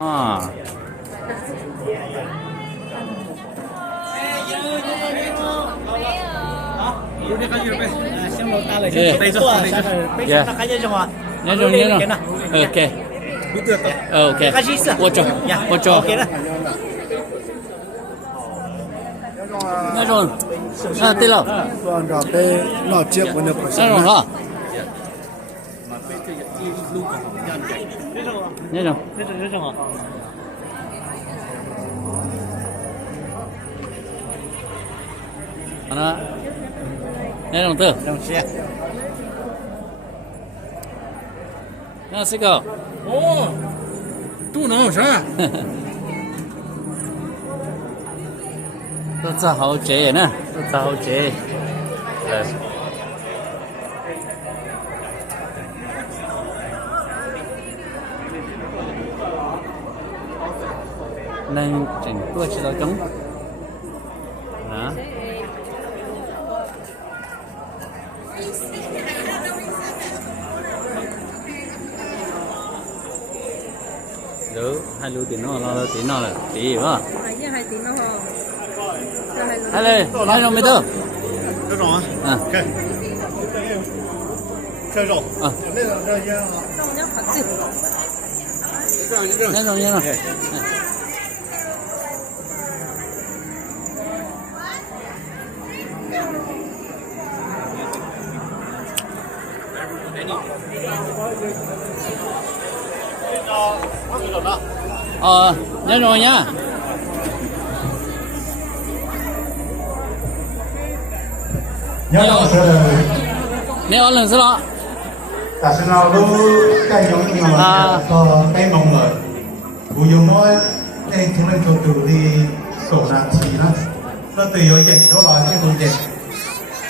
À. Nhớ rồi. Ok. Ok. Một chỗ. Nhớ rồi. À, tí lâu. Nhớ rồi hả? Nhớ rồi. 하나, 내려놓 더. 하나 쓰고. 오, 또 나오셔. 都做好节呢，都做好节。nên chỉnh tua cho nó cứng đó được hai lúa tiền nó là tiền nó là tỷ quá hai tiền nó hò hai lên hai đồng mấy tơ这种啊， à 这肉 à trong nhá thật sự nhớ rồi nhớ rồi nhá nhớ lần sau đó但是呢，都该用用了个该弄了，不用我那从那做做的手拿提呢，那对有人都来这种人，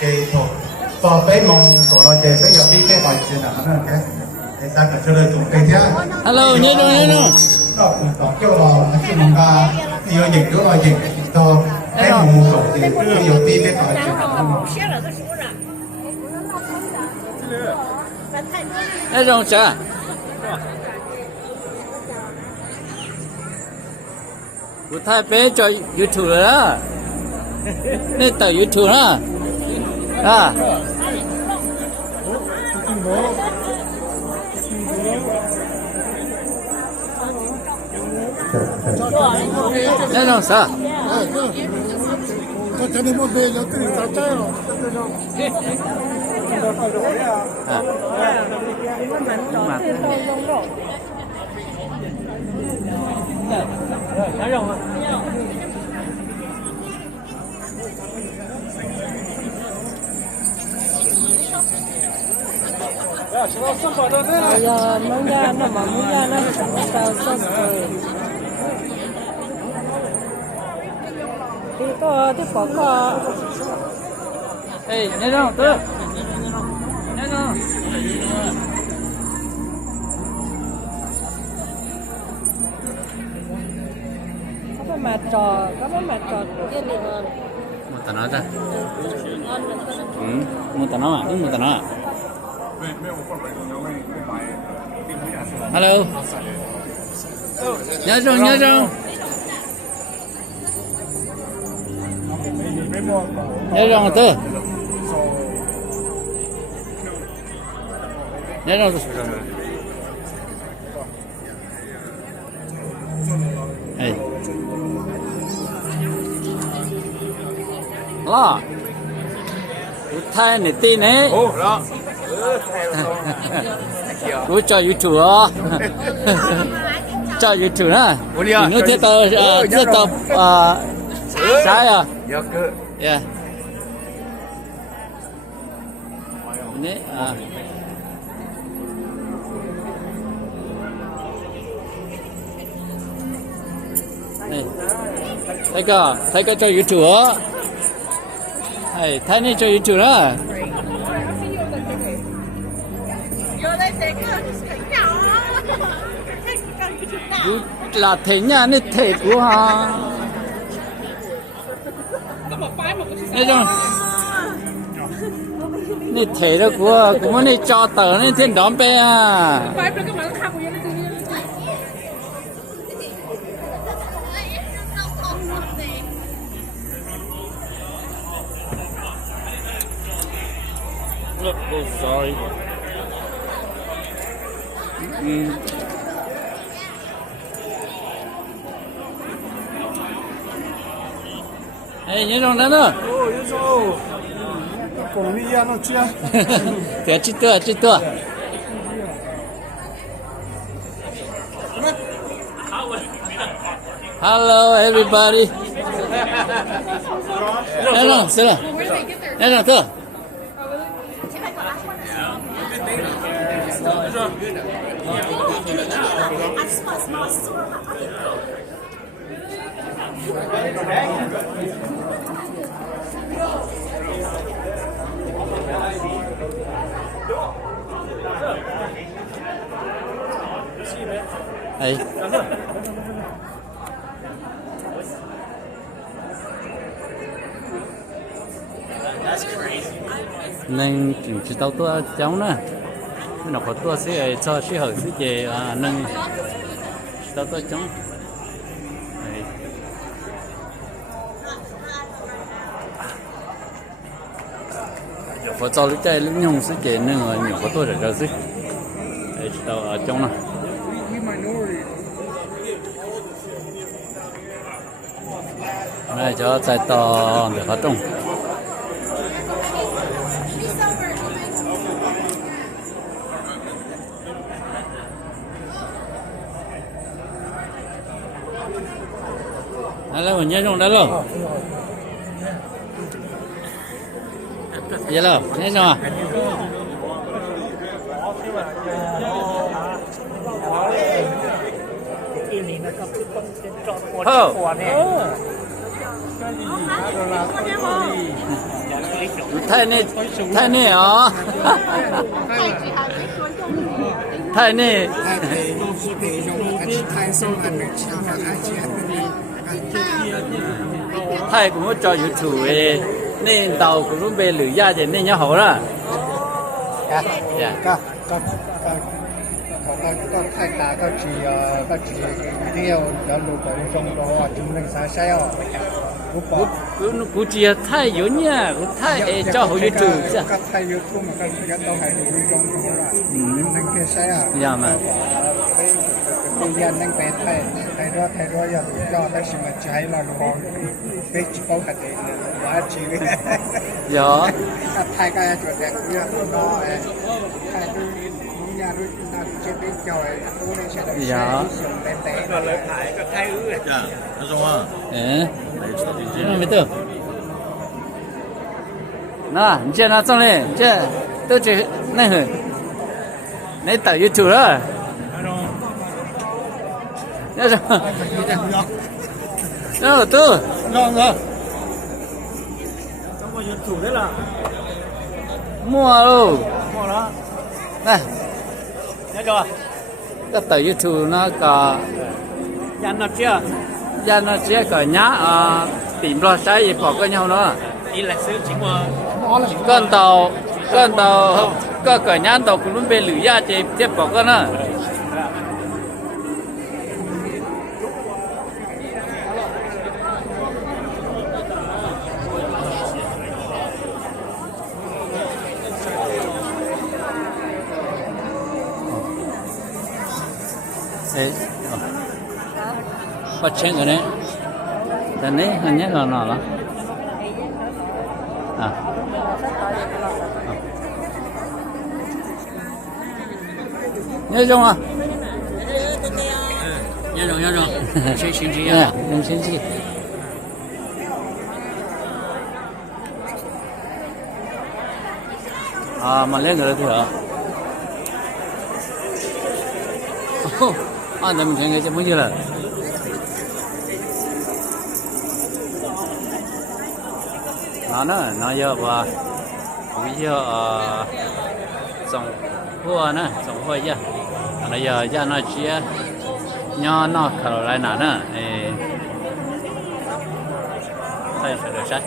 给做做被弄做了这被有被给摆起来那个，ไอ้สักก็จะเลย做给这。hello nhớ rồi ก็ต่อเกี่ยวเราที่มันก็有人都来人，做被弄做的有被给摆起来。nhớ rồi sao của Thái bé cho YouTube rồi đó nên tờ YouTube đó à nhớ rồi sao giờ muốn ra nó mà muốn ra nó sao sao rồi thì có thì có ê nhớ rồi tư nhớ rồi có cái mặt trò cái gì ngon một tờ nói ra một tờ nói mà một tờ nói hello nhớ rồi nhớ rồi tư nhớ rồi hey lo thay này tin ấy của cho YouTube cho YouTube á nó thế tao sai à yeah nè à này thấy cái cho YouTube á hay thấy này cho YouTube đó là thế nhà này thể của họ nghe chưaนี่เทแล้วกูไม่ได้จอเต๋อนี่เที่ยนดอมไปอ่ะ Oh, sorry. Ê, nhớ rồi đó. Ồ, yêu dâu. Cùng đi ăn nó chưa? Thế chị tựa. Hello everybody. Hello, hello. Hello, tựa. Hey. Nên chỉ tao tua cháu nữa, nó có tua sẽ cho sẽ hở sẽ về nên tao tua cháu. Có cho lúc chạy lúc nhung sẽ về nên là nhiều có tua để ra gì, tao ở trong này. Này cho chạy to để phát trong. Hello, nhớ trong đó luôn. Hello, nhớ trong à? Thái nè à? Thái nè. Thái cũng có cho YouTube nên tàu cũng về lưỡi da thì nên nhớ hổ đó. Dạ. có太大個字個字呢有路過中國啊，仲零晒晒哦。估計啊太遠呀，太cho hổ YouTube chứ. Các thầy YouTube mà các cái đâu hay được trong đó là零嘅晒啊。dạ mà. Bây giờ đang về thầy đó giờ cho ta xem mà chạy là còn cái chỉ có hạt đấy quá chỉ. Dạ. Các thầy cái chuyện đẹp như đó thầy nhà đôi là trên bên trời tôi đây sẽ được dạ. Rồi lấy thải các thầy ư. Dạ, nó xong à? Nó mới được. Nè, chị nó xong lên, chị tôi chỉ này hả? Này tạo YouTube đó. Nhớ rồi. Nhớ rồi tư. Ngon rồi. Trong một YouTube đấy là mua luôn. mua đó. Này. Nhớ chưa? Cái tạo YouTube nó có Dàn nó chưa? gia nó sẽ có nhá tìm lo trái gì bỏ cái nhau đó. Đi lại xứ chính mà Con tàu có cả nhá tàu cũng luôn về lưỡi da thì tiếp bỏ cái nữa. Ê, bắt chuyện cái đấy, cái này hình như là nó à, nhớ không à? nhớ rồi, xin chị à, em xin chị. À, mà lên rồi thì hả? À, mình thấy cái bao nhiêu là nó giờ và bây giờ trồng hoa nữa trồng hoa chứ nó giờ ra nó chia nho nó khởi lại nào nữa sai phải được sai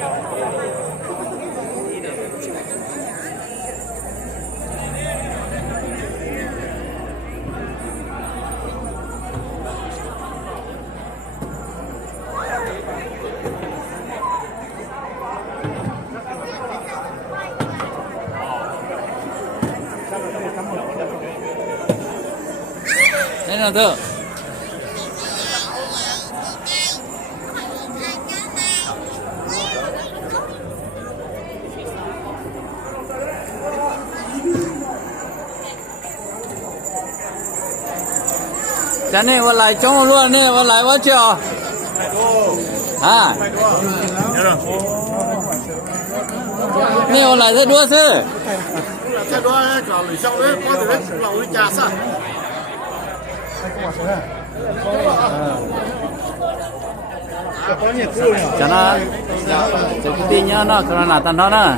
nào thôi cho nên vào lại trong luôn nè vào lại quá chưa à nè vào lại thế đua chứ这多搞了小的，我这个老人家啥？ cho nó cho cái tin nhá nó còn là tao nó nè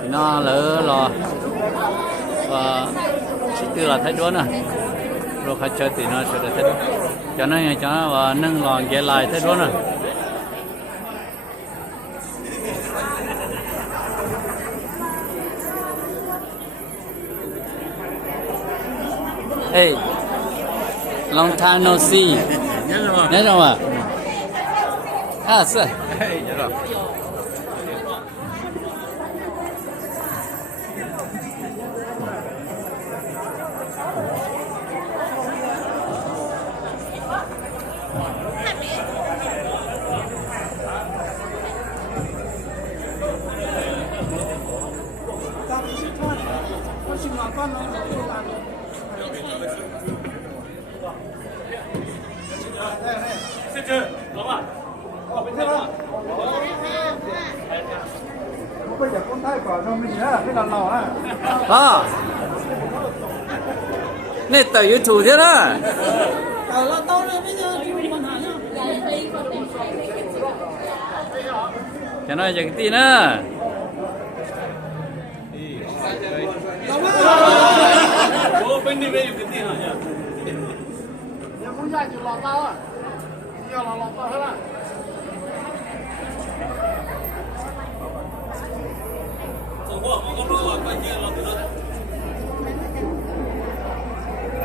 thì nó lỡ lò và chỉ tư là thấy đuối nè rồi khai chơi thì nó sẽ được thấy đuối cho nó và nâng lò ghé lại thấy đuối nè hey long time no see nhớ rồi mà à sao nhớ rồi bây giờ con thay quả cho mình á, cái lần nào á. à này tờ YouTube thế đó cho nó giờ cái tin á Không dạy chịu lọt tao à? Nhiều là lọt tao hết à?